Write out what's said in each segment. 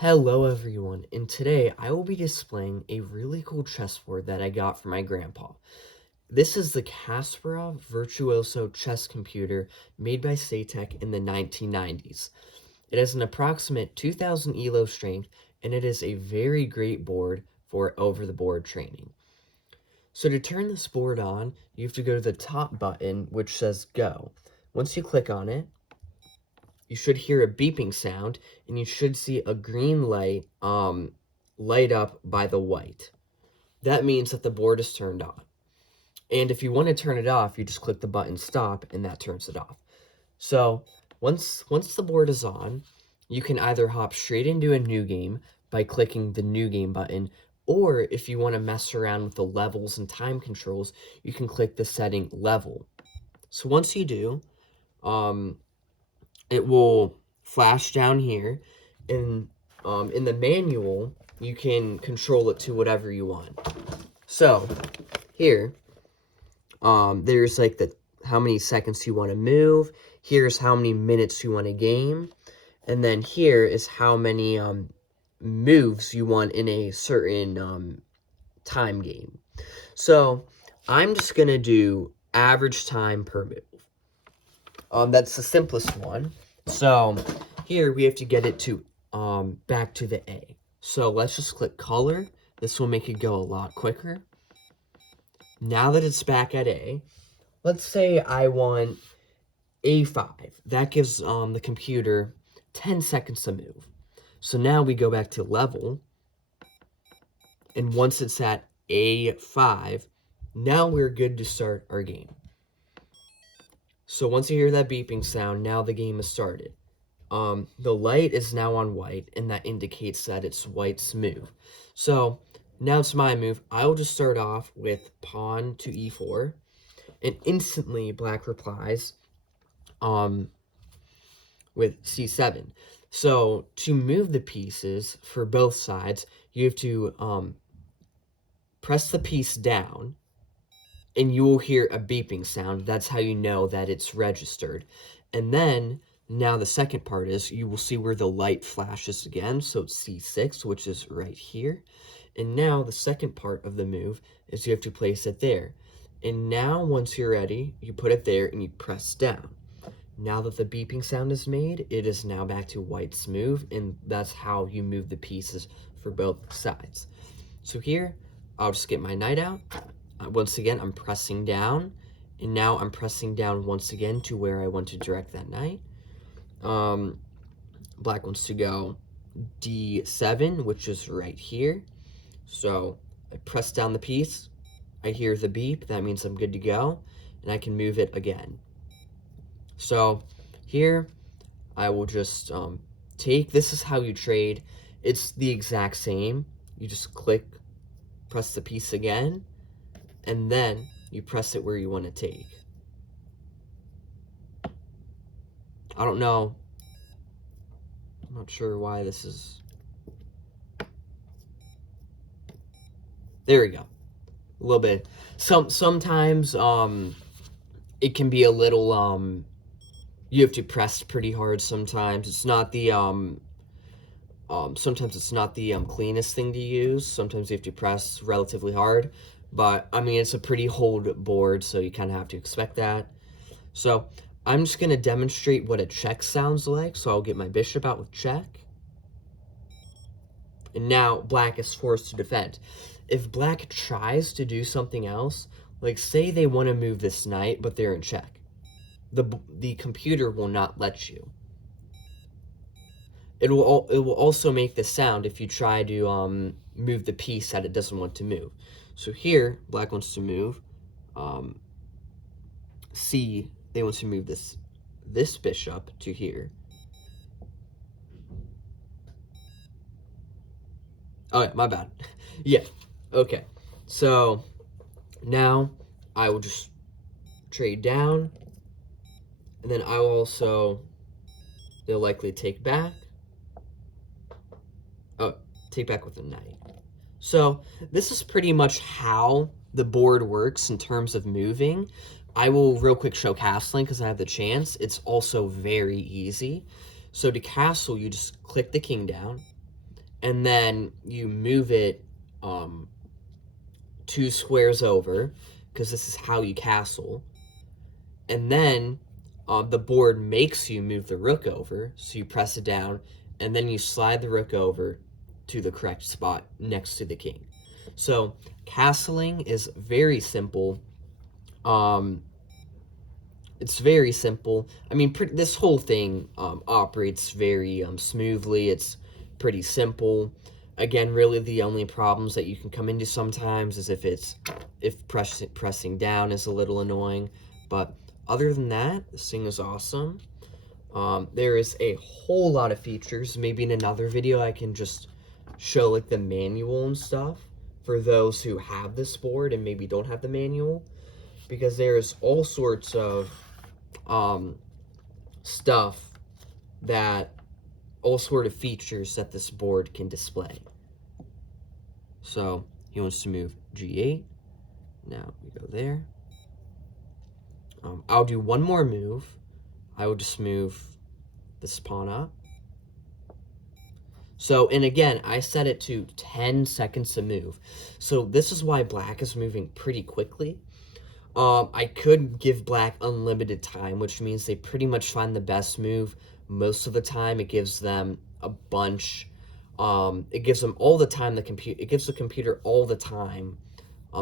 Hello everyone, and today I will be displaying a really cool chessboard that I got from my grandpa. This is the Kasparov Virtuoso chess computer made by Saitek in the 1990s. It has an approximate 2000 ELO strength, and it is a very great board for over-the-board training. So to turn this board on, you have to go to the top button, which says Go. Once you click on it, you should hear a beeping sound, and you should see a green light light up by the white. That means that the board is turned on. And if you want to turn it off, you just click the button Stop, and that turns it off. So once the board is on, you can either hop straight into a new game by clicking the New Game button, or if you want to mess around with the levels and time controls, you can click the setting Level. So once you do, it will flash down here, and in the manual, you can control it to whatever you want. So here, there's like how many seconds you want to move. Here's how many minutes you want to game, and then here is how many moves you want in a certain time game. So I'm just gonna do average time per move. That's the simplest one. So here we have to get it to back to the A. So let's just click color. This will make it go a lot quicker. Now that it's back at A, let's say I want A5. That gives the computer 10 seconds to move. So now we go back to level, and once it's at A5, now we're good to start our game. So once you hear that beeping sound, now the game has started. The light is now on white, and that indicates that it's white's move. So now it's my move. I will just start off with pawn to e4, and instantly black replies with c7. So to move the pieces for both sides, you have to press the piece down, and you will hear a beeping sound. That's how you know that it's registered. And then, now the second part is, you will see where the light flashes again, so it's C6, which is right here. And now, the second part of the move is you have to place it there. And now, once you're ready, you put it there and you press down. Now that the beeping sound is made, it is now back to white's move, and that's how you move the pieces for both sides. So here, I'll just get my knight out. Once again, I'm pressing down, and now I'm pressing down once again to where I want to direct that knight. Black wants to go D7, which is right here. So I press down the piece, I hear the beep, that means I'm good to go, and I can move it again. So here, I will just this is how you trade. It's the exact same. You just press the piece again, and then you press it where you want to take. I don't know. I'm not sure why this is. There we go. A little bit. Sometimes it can be a little you have to press pretty hard sometimes. It's not the sometimes it's not the cleanest thing to use. Sometimes you have to press relatively hard. But, I mean, it's a pretty hold board, so you kind of have to expect that. So, I'm just going to demonstrate what a check sounds like. So, I'll get my bishop out with check. And now, black is forced to defend. If black tries to do something else, like say they want to move this knight, but they're in check, the computer will not let you. It will also make the sound if you try to move the piece that it doesn't want to move. So here, black wants to move they want to move this bishop to here. Oh, yeah, my bad. Yeah, okay. So now I will just trade down, and then I will they'll likely take back. Oh, take back with a knight. So this is pretty much how the board works in terms of moving. I will real quick show castling because I have the chance. It's also very easy. So to castle, you just click the king down, and then you move it 2 squares over, because this is how you castle. And then the board makes you move the rook over, so you press it down, and then you slide the rook over to the correct spot next to the king. So castling is very simple. It's very simple. I mean, this whole thing operates very smoothly. It's pretty simple. Again, really the only problems that you can come into sometimes is if pressing down is a little annoying. But other than that, this thing is awesome. There is a whole lot of features. Maybe in another video I can just show like the manual and stuff for those who have this board and maybe don't have the manual, because there's all sorts of stuff that all sort of features that this board can display. So he wants to move g8. Now we go there. I'll do one more move. I will just move this pawn up. So, and again, I set it to 10 seconds to move. So this is why black is moving pretty quickly. I could give black unlimited time, which means they pretty much find the best move most of the time. It gives them a bunch. It gives them all the time. It gives the computer all the time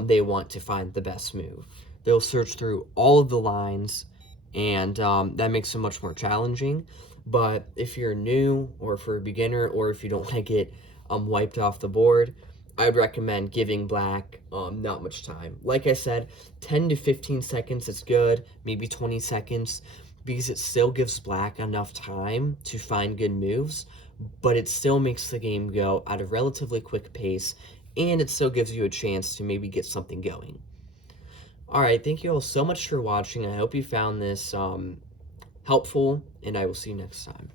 they want to find the best move. They'll search through all of the lines, and that makes it much more challenging. But if you're new, or for a beginner, or if you don't want to get wiped off the board, I'd recommend giving black not much time. Like I said, 10 to 15 seconds is good, maybe 20 seconds, because it still gives black enough time to find good moves, but it still makes the game go at a relatively quick pace, and it still gives you a chance to maybe get something going. Alright, thank you all so much for watching. I hope you found this helpful, and I will see you next time.